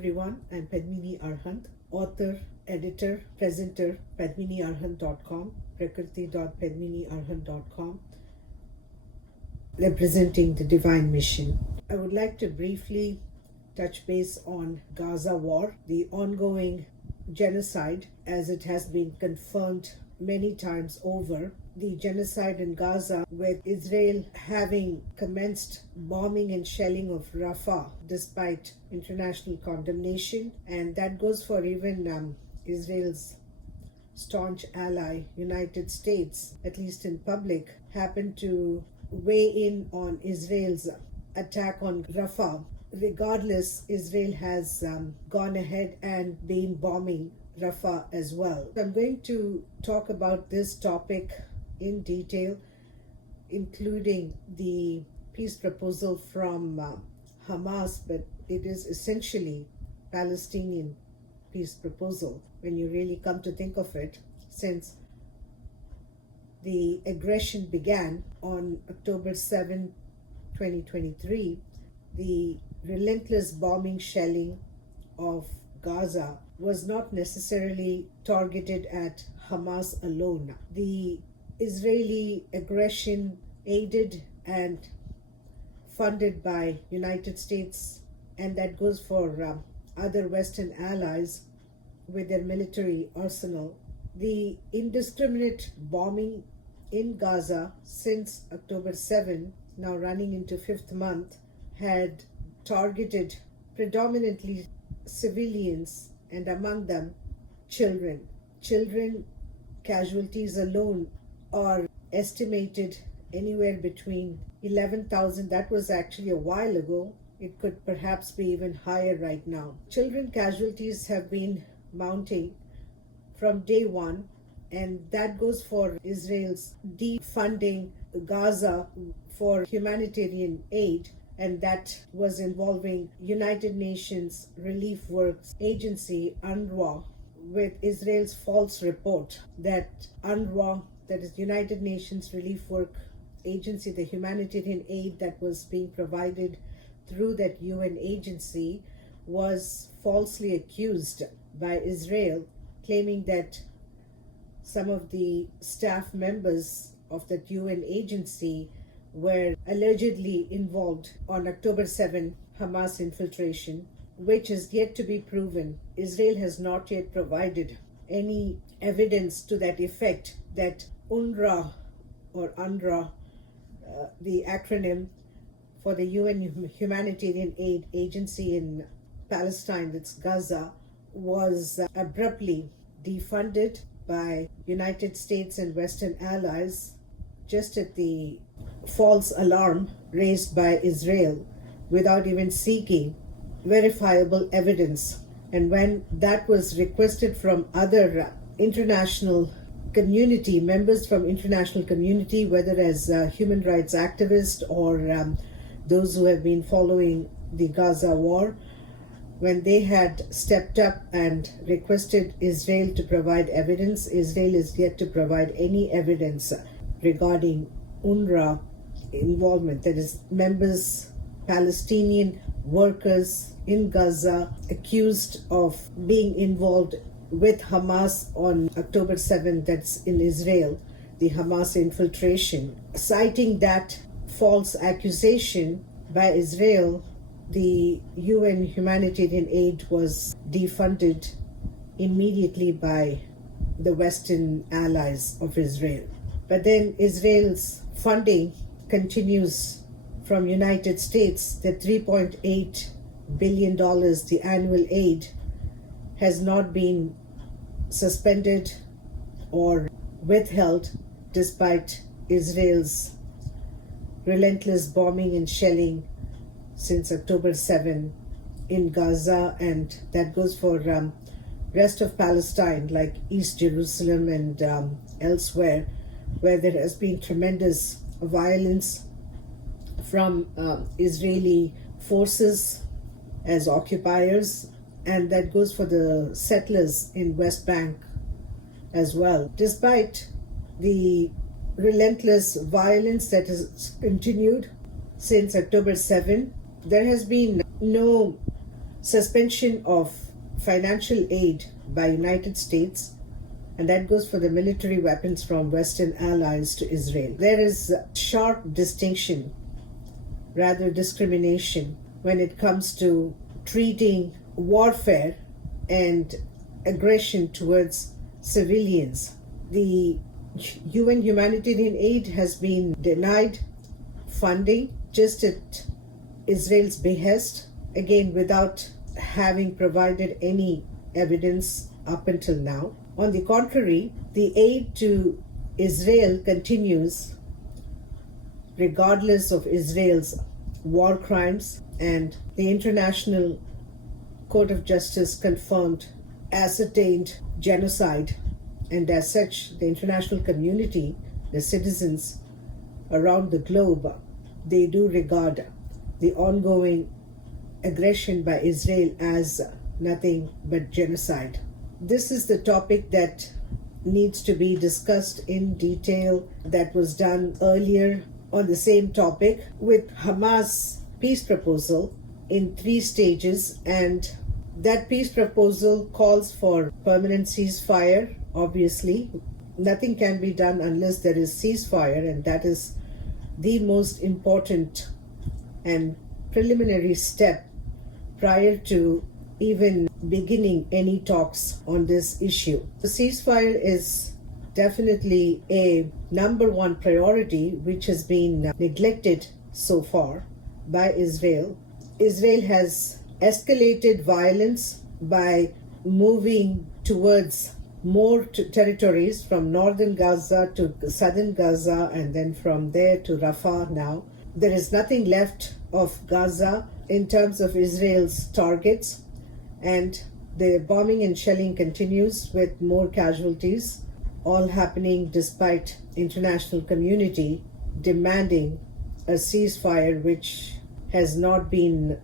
everyone. I'm Padmini Arhant, author, editor, presenter, padminiarhant.com, prakriti.padminiarhant.com, representing the Divine Mission. I would like to briefly touch base on Gaza war, the ongoing genocide, as it has been confirmed many times over. The genocide in Gaza, with Israel having commenced bombing and shelling of Rafah despite international condemnation, and that goes for even Israel's staunch ally, United States, at least in public, happened to weigh in on Israel's attack on Rafah. Regardless, Israel has gone ahead and been bombing Rafah as well. I'm going to talk about this topic in detail, including the peace proposal from Hamas, but it is essentially Palestinian peace proposal when you really come to think of it, since the aggression began on October 7, 2023. The relentless bombing, shelling of Gaza was not necessarily targeted at Hamas alone. The Israeli aggression, aided and funded by United States, and that goes for other Western allies with their military arsenal. The indiscriminate bombing in Gaza since October 7, now running into 5th month, had targeted predominantly civilians, and among them children. Children casualties alone are estimated anywhere between 11,000. That was actually a while ago. It could perhaps be even higher right now. Children casualties have been mounting from day one, and that goes for Israel's defunding Gaza for humanitarian aid, and that was involving United Nations Relief Works Agency, UNRWA, with Israel's false report that UNRWA, that is United Nations Relief Work Agency, the humanitarian aid that was being provided through that UN agency, was falsely accused by Israel, claiming that some of the staff members of that UN agency were allegedly involved on October 7 Hamas infiltration, which is yet to be proven. Israel has not yet provided any evidence to that effect that UNRWA, the acronym for the UN Humanitarian Aid Agency in Palestine, that's Gaza, was abruptly defunded by United States and Western allies just at the false alarm raised by Israel without even seeking verifiable evidence. And when that was requested from other international community, members from international community, whether as human rights activists or those who have been following the Gaza war, when they had stepped up and requested Israel to provide evidence, Israel is yet to provide any evidence regarding UNRWA involvement, that is members, Palestinian workers in Gaza accused of being involved with Hamas on October 7th, that's in Israel, the Hamas infiltration. Citing that false accusation by Israel, the UN humanitarian aid was defunded immediately by the Western allies of Israel. But then Israel's funding continues from United States. The $3.8 billion, the annual aid, has not been suspended or withheld despite Israel's relentless bombing and shelling since October 7 in Gaza, and that goes for rest of Palestine, like East Jerusalem and elsewhere, where there has been tremendous violence from Israeli forces as occupiers, and that goes for the settlers in West Bank as well. Despite the relentless violence that has continued since October 7, there has been no suspension of financial aid by United States, and that goes for the military weapons from Western allies to Israel. There is a sharp distinction, rather discrimination, when it comes to treating warfare and aggression towards civilians. The UN humanitarian aid has been denied funding just at Israel's behest, again without having provided any evidence up until now. On the contrary, the aid to Israel continues regardless of Israel's war crimes, and the International Court of Justice confirmed ascertained genocide, and as such the international community, the citizens around the globe, they do regard the ongoing aggression by Israel as nothing but genocide. This is the topic that needs to be discussed in detail. That was done earlier on the same topic with Hamas peace proposal in 3 stages, and that peace proposal calls for permanent ceasefire. Obviously, nothing can be done unless there is ceasefire, and that is the most important and preliminary step prior to even beginning any talks on this issue. The ceasefire is definitely a number one priority which has been neglected so far by Israel. Israel has escalated violence by moving towards more territories from northern Gaza to southern Gaza, and then from there to Rafah now. There is nothing left of Gaza in terms of Israel's targets, and the bombing and shelling continues with more casualties, all happening despite international community demanding a ceasefire which has not been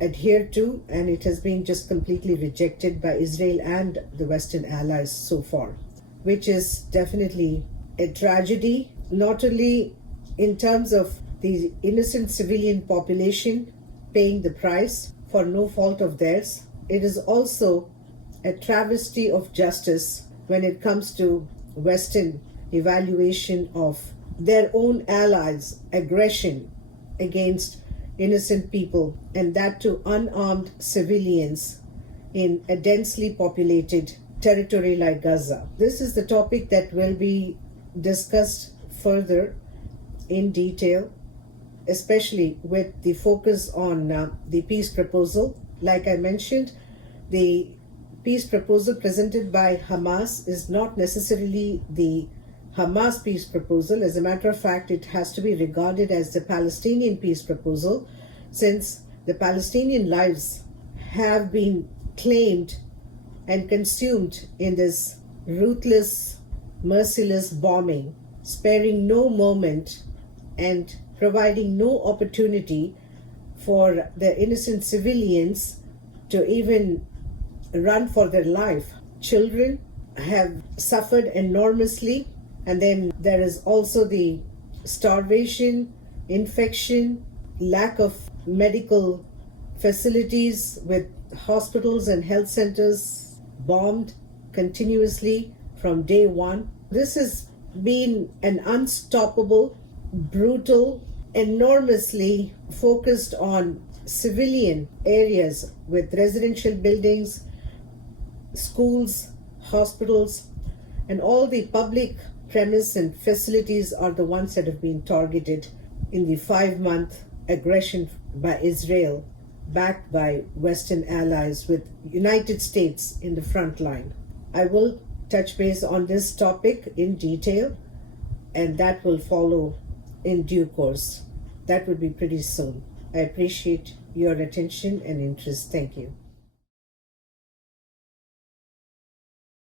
adhered to, and it has been just completely rejected by Israel and the Western allies so far, which is definitely a tragedy, not only in terms of the innocent civilian population paying the price for no fault of theirs. It is also a travesty of justice when it comes to Western evaluation of their own allies' aggression against innocent people, and that to unarmed civilians in a densely populated territory like Gaza. This is the topic that will be discussed further in detail, especially with the focus on the peace proposal. Like I mentioned, the peace proposal presented by Hamas is not necessarily the Hamas peace proposal. As a matter of fact, it has to be regarded as the Palestinian peace proposal, since the Palestinian lives have been claimed and consumed in this ruthless, merciless bombing, sparing no moment and providing no opportunity for the innocent civilians to even run for their life. Children have suffered enormously, and then there is also the starvation, infection, lack of medical facilities, with hospitals and health centers bombed continuously from day one. This has been an unstoppable, brutal, enormously focused on civilian areas with residential buildings, schools, hospitals, and all the public premise and facilities are the ones that have been targeted in the 5-month aggression by Israel, backed by Western allies with United States in the front line. I will touch base on this topic in detail, and that will follow in due course. That would be pretty soon. I appreciate your attention and interest. Thank you.